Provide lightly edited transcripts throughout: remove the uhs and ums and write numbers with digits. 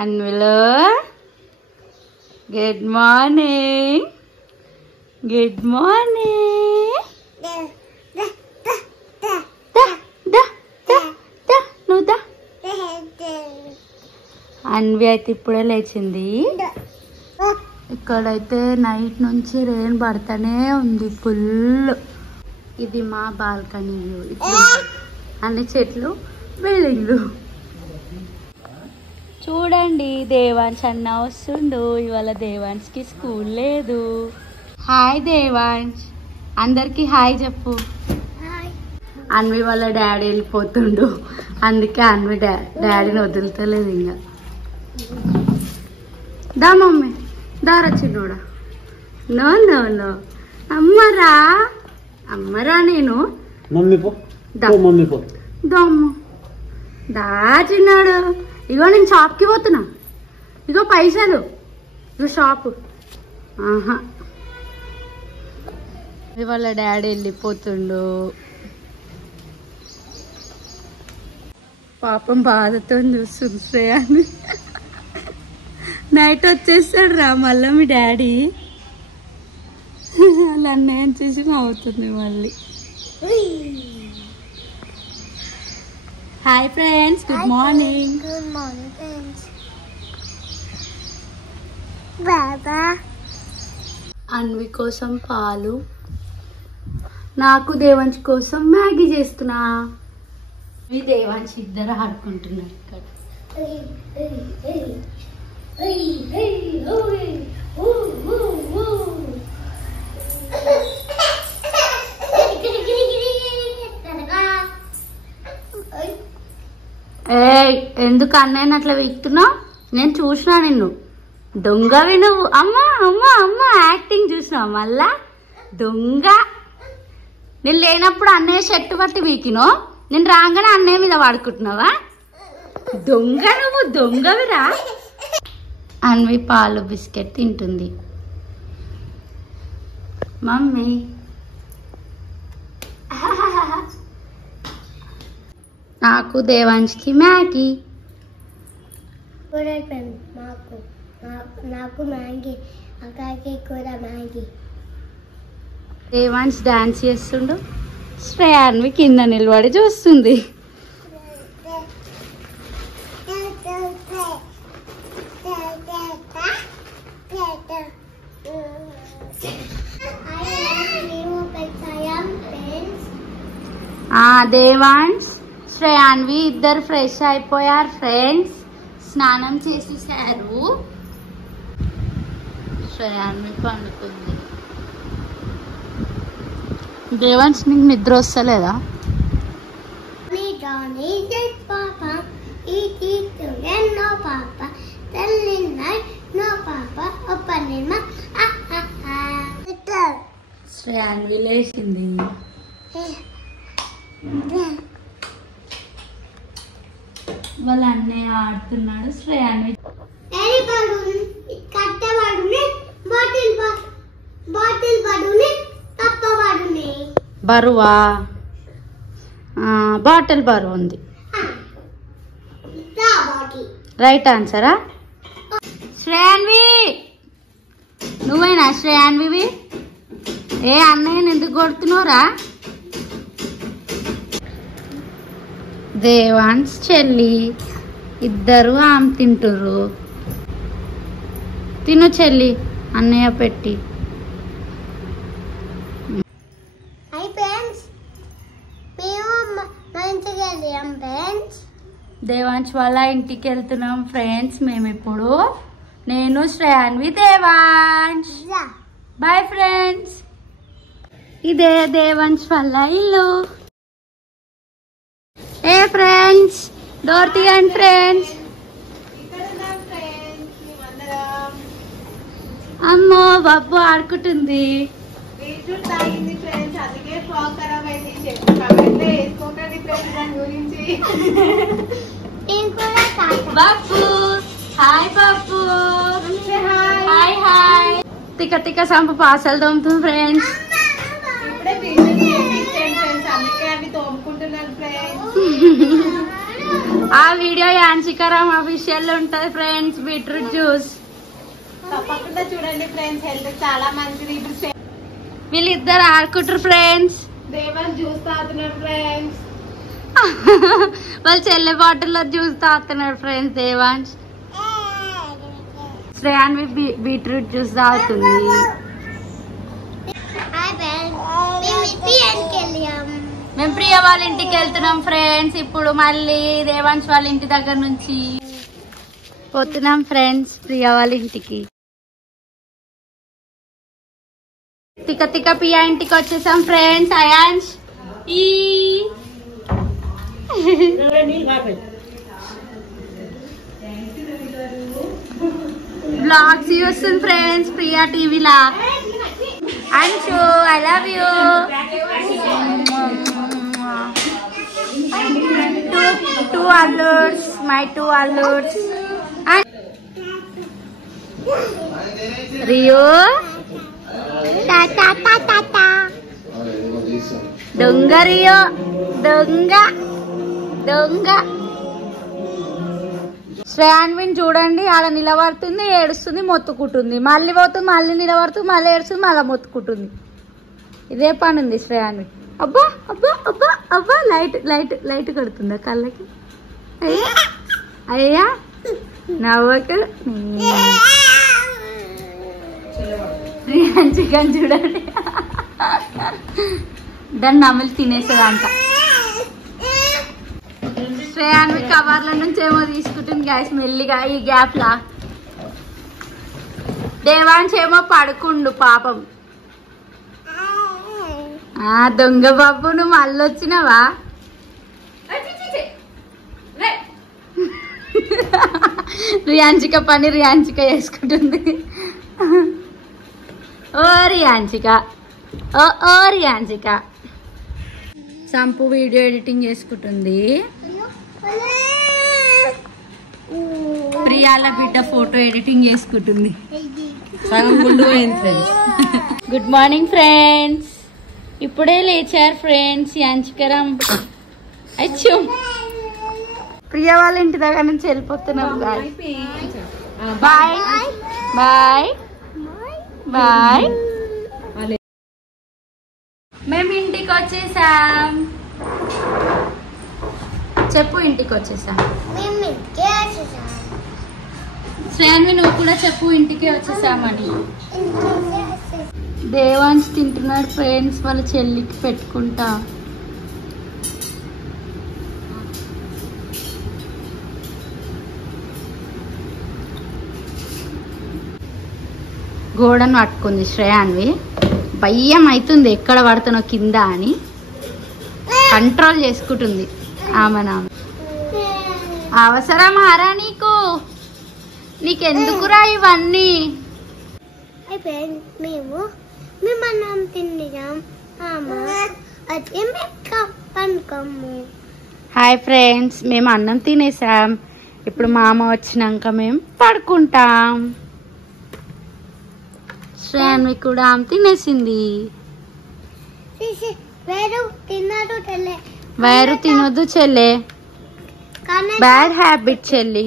అన్విలో good morning. Good morning. నువ్వు దా. అన్వి అయితే ఇప్పుడే లేచింది. ఇక్కడైతే నైట్ నుంచి రెయిన్ పడతానే ఉంది ఫుల్. ఇది మా బాల్కనీ వ్యూ. ఇప్పుడు అన్ని చెట్లు, బిల్డింగ్లు. చూడండి దేవాన్స్ అన్న వస్తుండు. ఇవాళ దేవాన్స్కి స్కూల్ లేదు. హాయ్ దేవాన్స్, అందరికి హాయ్ చెప్పు. అన్వి వాళ్ళ డాడీ వెళ్ళిపోతుండు, అందుకే అన్వి డాడీని వదులుతలేదు. ఇంకా దా మమ్మీ, దారొచ్చిండోడా. నో నో నో, అమ్మరా అమ్మరా. నేను దమ్ము దా చిన్నాడు. ఇగో నేను షాప్కి పోతున్నా. ఇగో పైసలు, ఇగో షాపు. ఆహా, వాళ్ళ డాడీ వెళ్ళిపోతుండు. పాపం బాధతో చూస్తుంది శ్రేయాన్ని. నైట్ వచ్చేస్తాడు రా మళ్ళీ మీ డాడీ. వాళ్ళ అన్నయ్య చూసి నవ్వుతుంది మళ్ళీ. Hi friends, good morning. Good morning friends. బాబా అన్వి కోసం పాలు, నాకు దేవాంశ్ కోసం మ్యాగీ చేస్తున్నా. ఈ దేవాంశ్ ఇద్దరు ఆడుకుంటున్నారు ఇక్కడ. ఎందుకు అన్నయ్యని అట్లా వీక్తున్నావు? నేను చూసినా నిన్ను. దొంగవి నువ్వు. అమ్మా అమ్మా అమ్మా యాక్టింగ్ చూసినావు మళ్ళా. దొంగ. నేను లేనప్పుడు అన్నయ్య షర్టు పట్టి వీకినో, నేను రాగానే అన్నయ్య మీద వాడుకుంటున్నావా? దొంగ నువ్వు, దొంగవిరా. అన్వి పాలు బిస్కెట్ తింటుంది. మమ్మీ నాకు దేవాంశ్కి మ్యాగీ. నాకు మ్యాగీ, అక్కడికి కూడా మ్యాగీ. దేవాంశ్ డాన్స్ చేస్తుండు, శ్రేయాన్వి కింద నిలబడి చూస్తుంది. దేవాంశ్ శ్రేయాన్వి ఇద్దరు ఫ్రెష్ అయిపోయారు ఫ్రెండ్స్. స్నానం చేసేసారు. శ్రేయాన్వి పండుకుంది. దేవాంశ్ నీకు నిద్ర వస్తలేదా? శ్రేయాన్వి లేచింది. వాళ్ళ అన్నయ్య ఆడుతున్నాడు. శ్రేయాన్వి బరువా? బాటిల్ బరువు ఉంది. రైట్ ఆన్సరా? శ్రేయాన్వి నువ్వేనా? శ్రేయాన్వి ఏ అన్నయ్యని ఎందుకు కొడుతున్నావురా? దేవాన్స్ చెల్లి ఇద్దరు ఆమె తింటుర్రు. తిను చెల్లి, అన్నయ్య పెట్టి. దేవాంశ్ వాళ్ళ ఇంటికి వెళ్తున్నాం ఫ్రెండ్స్ మేము ఇప్పుడు. నేను శ్రేయాన్వి దేవాంశ్. Bye friends. ఇదే దేవాంశ్ వాళ్ళ ఇల్లు. ఏ ఫ్రెండ్స్, డోర్ తీయండి ఫ్రెండ్స్. అమ్మో బబ్బు ఆడుకుంటుంది. Babbu hi. Babbu hi hi. తిక్క తిక్క సంపు పాసలు తోముతుంది ఫ్రెండ్స్. ఆ వీడియో యాంచికరం అఫీషియల్ ఉంటది ఫ్రెండ్స్. బీట్రూట్ జ్యూస్ తప్పకుండా చూడండి ఫ్రెండ్స్, హెల్త్ చాలా మంచిది. ఇప్పుడు వీళ్ళిద్దరు ఆడుకుంటారు ఫ్రెండ్స్. దేవన్ జ్యూస్ తాగుతున్నారు ఫ్రెండ్స్. వాళ్ళు చెల్లె బాటిల్లో జ్యూస్ తాగుతున్నారు ఫ్రెండ్స్. దేవాంశ్ శ్రేయాన్వి బీట్రూట్ జ్యూస్ తాగుతుంది. మేము ప్రియ వాళ్ళ ఇంటికి వెళ్తున్నాం ఫ్రెండ్స్. ఇప్పుడు మళ్ళీ దేవాంశ్ వాళ్ళ ఇంటి దగ్గర నుంచి పోతున్నాం ఫ్రెండ్స్ ప్రియ వాళ్ళ ఇంటికి. తిక్క తిక్క ప్రియ ఇంటికి వచ్చేసాం ఫ్రెండ్స్. అయాన్ష్ ఈ బ్లాగ్స్ చూస్తుంది ఫ్రెండ్స్ ప్రియా టీవీలా. Anshu I love you. Two అల్లుడ్స్, మై టూ అల్లుడ్స్. రియో దొంగ, రియో దొంగ దొంగ. శ్రేయాన్విని చూడండి, ఆడ నిలబడుతుంది, ఏడుస్తుంది, మొత్తుకుంటుంది, మళ్ళీ పోతుంది, మళ్ళీ నిలబడుతుంది, మళ్ళీ ఏడుస్తుంది, మళ్ళీ మొత్తుకుంటుంది. ఇదే పని ఉంది శ్రేయాన్వి. అబ్బా అబ్బా అబ్బా అబ్బా. లైట్ లైట్ లైట్ కడుతుందా కళ్ళకి? అయ్యా అయ్యా నవ్వకు. చికెన్ చూడండి, దాన్ని నమిలి తినేసేదంట. శ్రేయాన్వి కవర్ల నుంచి ఏమో తీసుకుంటుంది గ్యాస్ మెల్లిగా. ఈ గ్యాప్ లా దేవాంశ్ ఏమో పడుకుండు పాపం. దొంగ బాబు నువ్వు మళ్ళీ వచ్చినావా? రియాంచిక పని రియాంచిక చేసుకుంటుంది. ఓ రియాంచిక, ఓ ఓ రియాంచిక. సంపు వీడియో ఎడిటింగ్ చేసుకుంటుంది. ప్రియాల బిడ్డ ఫోటో ఎడిటింగ్ చేసుకుంటుంది. Good morning friends. ఇప్పుడే లేచారు ఫ్రెండ్స్. యాంచికరం అచ్చు ప్రియ వాళ్ళ ఇంటి దగ్గర నుంచి వెళ్ళిపోతున్నాం. Bye bye bye. మేము ఇంటికి వచ్చేసాం. చెప్పు ఇంటికి వచ్చేసాం. శ్రేయాన్వి నువ్వు కూడా చెప్పు ఇంటికి వచ్చేసామని. దేవాంశ్ తింటున్నాడు ఫ్రెండ్స్ వాళ్ళ చెల్లికి పెట్టుకుంటా. గోడను పట్టుకుంది శ్రేయాన్వి. భయం అవుతుంది ఎక్కడ పడుతున్నా కింద అని. కంట్రోల్ చేసుకుంటుంది ఆమె. అవసరమారా నీకు? నీకెందుకురా ఇవన్నీ? మేము మేమన్నం తిన్నాం. హాయ్ ఫ్రెండ్స్, మేము అన్నం తినేసాం. ఇప్పుడు మా అమ్మ వచ్చినాక మేము పడుకుంటాం. శ్రేయాన్వి కూడా ఆమె తినేసింది. వైరు తినొద్దు చెల్లె, బ్యాడ్ హ్యాబిట్ చెల్లి.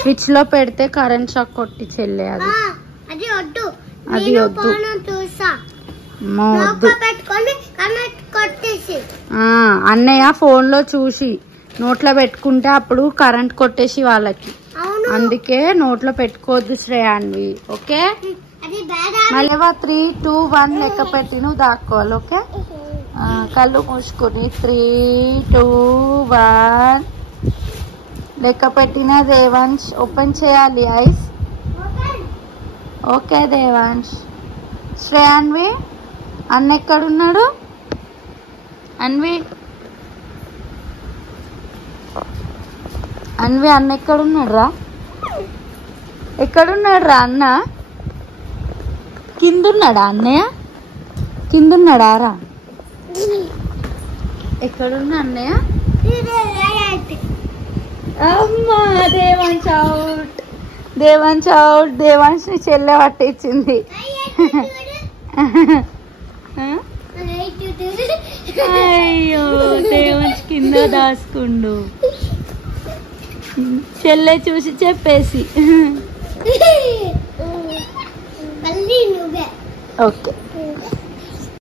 స్విచ్ లో పెడితే కరెంట్ షాక్ కొట్టి చెల్లె. అది వద్దు. అన్నయ్య ఫోన్ లో చూసి నోట్లో పెట్టుకుంటే అప్పుడు కరెంట్ కొట్టేసి వాళ్ళకి. అందుకే నోట్లో పెట్టుకోవద్దు శ్రేయాన్వి. ఓకే, మళ్ళీ 3, 2, 1 లెక్క పెట్టి నువ్వు దాక్కోవాలి. ఓకే, కళ్ళు మూసుకొని 3, 2, 1 లెక్క పెట్టిన దేవాంశ్ ఓపెన్ చేయాలి ఐస్. ఓకే దేవాంశ్. శ్రేయాన్వి అన్న ఎక్కడున్నాడు? అన్వి అన్వి అన్న ఎక్కడున్నాడు రా? ఎక్కడున్నాడు రా అన్న? కిందున్నాడా అన్నయ్య? కిందున్నాడా రా? ఎక్కడున్నా అన్నయ్య? అమ్మా దేవాంశ్ అవుట్, దేవాంశ్ అవుట్. దేవాంశ్ ని చెల్లె పట్టించింది. అయ్యో దేవుని కింద దాసుకుండు చెల్లె చూసి చెప్పేసి మళ్ళీ నువ్వే ఓకే